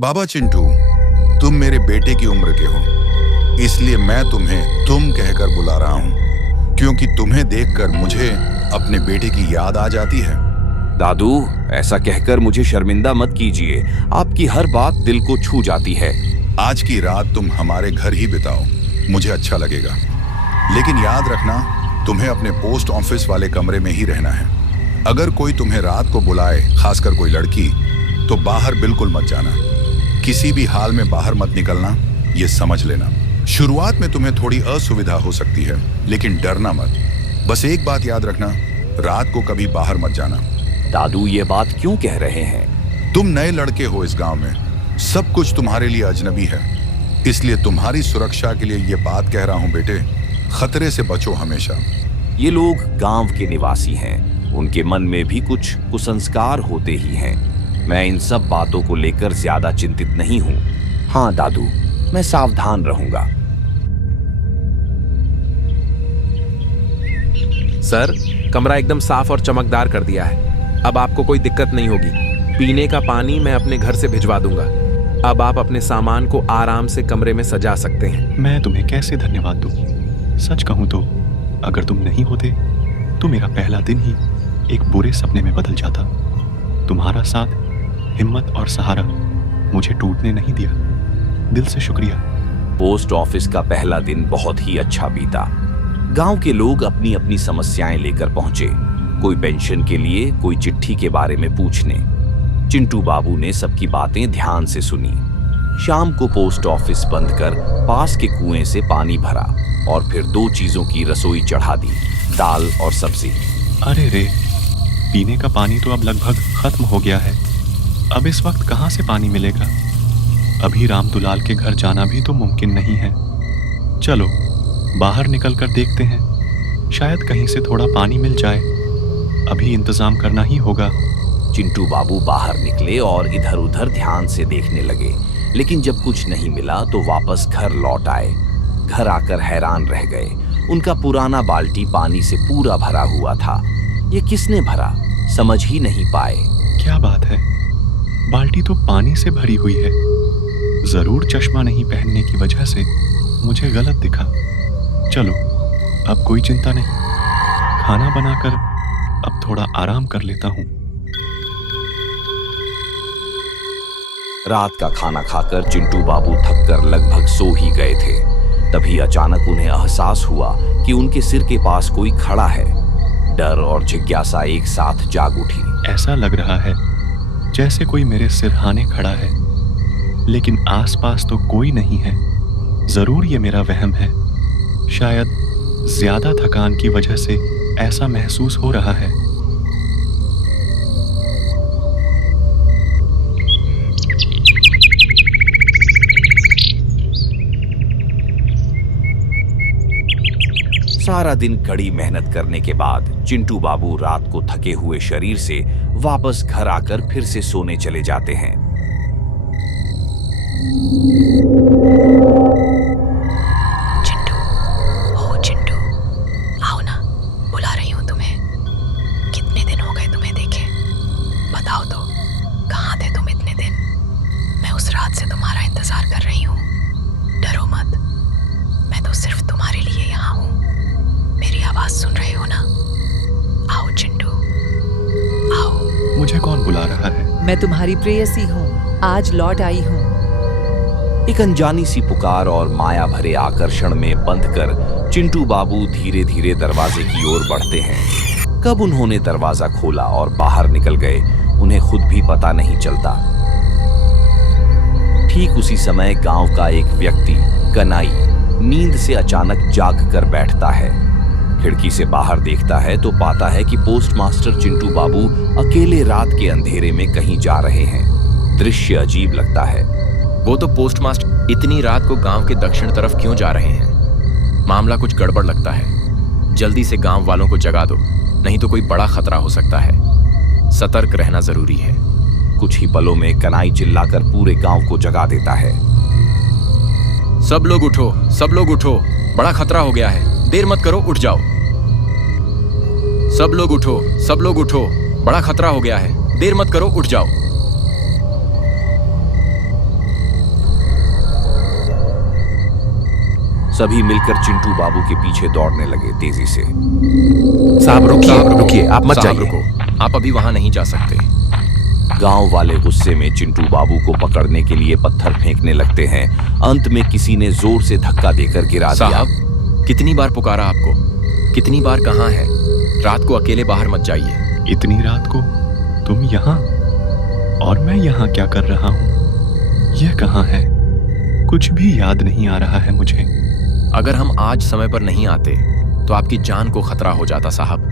बाबा चिंटू, तुम मेरे बेटे की उम्र के हो, इसलिए मैं तुम्हें तुम कहकर बुला रहा हूँ, क्योंकि तुम्हें देखकर मुझे अपने बेटे की याद आ जाती है। दादू, ऐसा कहकर मुझे शर्मिंदा मत कीजिए। आपकी हर बात दिल को छू जाती है। आज की रात तुम हमारे घर ही बिताओ, मुझे अच्छा लगेगा। लेकिन याद रखना, तुम्हें अपने पोस्ट ऑफिस वाले कमरे में ही रहना है। अगर कोई तुम्हें रात को बुलाए, खासकर कोई लड़की, तो बाहर बिल्कुल मत जाना। किसी भी हाल में बाहर मत निकलना, ये समझ लेना। शुरुआत में तुम्हें थोड़ी असुविधा हो सकती है, लेकिन डरना मत। बस एक बात याद रखना, रात को कभी बाहर मत जाना। दादू, ये बात क्यों कह रहे हैं? तुम नए लड़के हो इस गांव में, सब कुछ तुम्हारे लिए अजनबी है, इसलिए तुम्हारी सुरक्षा के लिए ये बात कह रहा हूं बेटे, खतरे से बचो हमेशा। ये लोग गांव के निवासी हैं, उनके मन में भी कुछ कुसंस्कार होते ही हैं। मैं इन सब बातों को लेकर ज्यादा चिंतित नहीं हूँ। हाँ दादू, मैं सावधान रहूंगा। सर, कमरा एकदम साफ और चमकदार कर दिया है। अब आपको कोई दिक्कत नहीं होगी। पीने का पानी मैं अपने घर से भिजवा दूंगा। अब आप अपने सामान को आराम से कमरे में सजा सकते हैं। मैं तुम्हें कैसे धन्यवाद दूं? सच कहूं तो अगर तुम नहीं होते तो मेरा पहला दिन ही एक बुरे सपने में बदल जाता। तुम्हारा साथ, हिम्मत और सहारा मुझे टूटने नहीं दिया। दिल से शुक्रिया। पोस्ट ऑफिस का पहला दिन बहुत ही अच्छा बीता। गांव के लोग अपनी अपनी समस्याएं लेकर पहुंचे। कोई पेंशन के लिए, कोई चिट्ठी के बारे में पूछने। चिंटू बाबू ने सबकी बातें ध्यान से सुनी। शाम को पोस्ट ऑफिस बंद कर पास के कुएं से पानी भरा और फिर 2 चीजों की रसोई चढ़ा दी, दाल और सब्जी। अरे रे, पीने का पानी तो अब लगभग खत्म हो गया है। अब इस वक्त कहाँ से पानी मिलेगा? अभी रामदुलाल के घर जाना भी तो मुमकिन नहीं है। चलो बाहर निकल कर देखते हैं, शायद कहीं से थोड़ा पानी मिल जाए। अभी इंतजाम करना ही होगा। चिंटू बाबू बाहर निकले और इधर उधर ध्यान से देखने लगे, लेकिन जब कुछ नहीं मिला तो वापस घर लौट आए। घर आकर हैरान रह गए। उनका पुराना बाल्टी पानी से पूरा भरा हुआ था। ये किसने भरा, समझ ही नहीं पाए। क्या बात है, बाल्टी तो पानी से भरी हुई है। जरूर चश्मा नहीं पहनने की वजह से मुझे गलत दिखा। चलो अब कोई चिंता नहीं, खाना बनाकर अब थोड़ा आराम कर लेता हूं। रात का खाना खाकर चिंटू बाबू थककर लगभग सो ही गए थे। तभी अचानक उन्हें एहसास हुआ कि उनके सिर के पास कोई खड़ा है। डर और जिज्ञासा एक साथ जाग उठी। ऐसा लग रहा है जैसे कोई मेरे सिरहाने खड़ा है, लेकिन आसपास तो कोई नहीं है। जरूर ये मेरा वहम है। शायद ज्यादा थकान की वजह से ऐसा महसूस हो रहा है। सारा दिन कड़ी मेहनत करने के बाद चिंटू बाबू रात को थके हुए शरीर से वापस घर आकर फिर से सोने चले जाते हैं। चिंटू, ओ चिंटू, आओ ना, बुला रही हूँ तुम्हें। कितने दिन हो गए तुम्हें देखे? बताओ तो, कहाँ थे तुम इतने दिन? मैं उस रात से तुम्हारा इंतजार कर रही हूँ। डरो मत, मैं तो सिर्फ तुम्हारे लिए यहाँ हूँ। मेरी आवाज सुन रहे हो ना? आओ चिंटू, आओ। मुझे कौन बुला रहा है? मैं तुम्हारी प्रेयसी हूँ, आज लौट आई हूँ। एक अनजानी सी पुकार और माया भरे आकर्षण में बंधकर चिंटू बाबू धीरे धीरे दरवाजे की ओर बढ़ते हैं। कब उन्होंने दरवाजा खोला और बाहर निकल गए, उन्हें खुद भी पता नहीं चलता। ठीक उसी समय गांव का एक व्यक्ति, कनाई, नींद से अचानक जाग कर बैठता है। खिड़की से बाहर देखता है तो पाता है कि पोस्टमास्टर चिंटू बाबू अकेले रात के अंधेरे में कहीं जा रहे हैं। दृश्य अजीब लगता है। वो तो पोस्टमास्टर इतनी रात को गांव के दक्षिण तरफ क्यों जा रहे हैं? मामला कुछ गड़बड़ लगता है। जल्दी से गांव वालों को जगा दो, नहीं तो कोई बड़ा खतरा हो सकता है। सतर्क रहना जरूरी है। कुछ ही पलों में कनाई चिल्लाकर पूरे गांव को जगा देता है। सब लोग उठो, सब लोग उठो, बड़ा खतरा हो गया है। देर मत करो, उठ जाओ। सब लोग उठो, सब लोग उठो, बड़ा खतरा हो गया है। देर मत करो, उठ जाओ। सभी मिलकर चिंटू बाबू के पीछे दौड़ने लगे तेजी से। साहब रुकिए, आप मत साहब जाइए। रुको, आप अभी वहां नहीं जा सकते। गांव वाले गुस्से में चिंटू बाबू को पकड़ने के लिए पत्थर फेंकने लगते हैं। अंत में किसी ने जोर से धक्का देकर गिरा दिया। साहब, कितनी बार पुकारा आपको, कितनी बार कहाँ है, रात को अकेले बाहर मत जाइए। इतनी रात को तुम यहाँ, और मैं यहाँ क्या कर रहा हूँ? यह कहाँ है? कुछ भी याद नहीं आ रहा है मुझे। अगर हम आज समय पर नहीं आते तो आपकी जान को खतरा हो जाता साहब।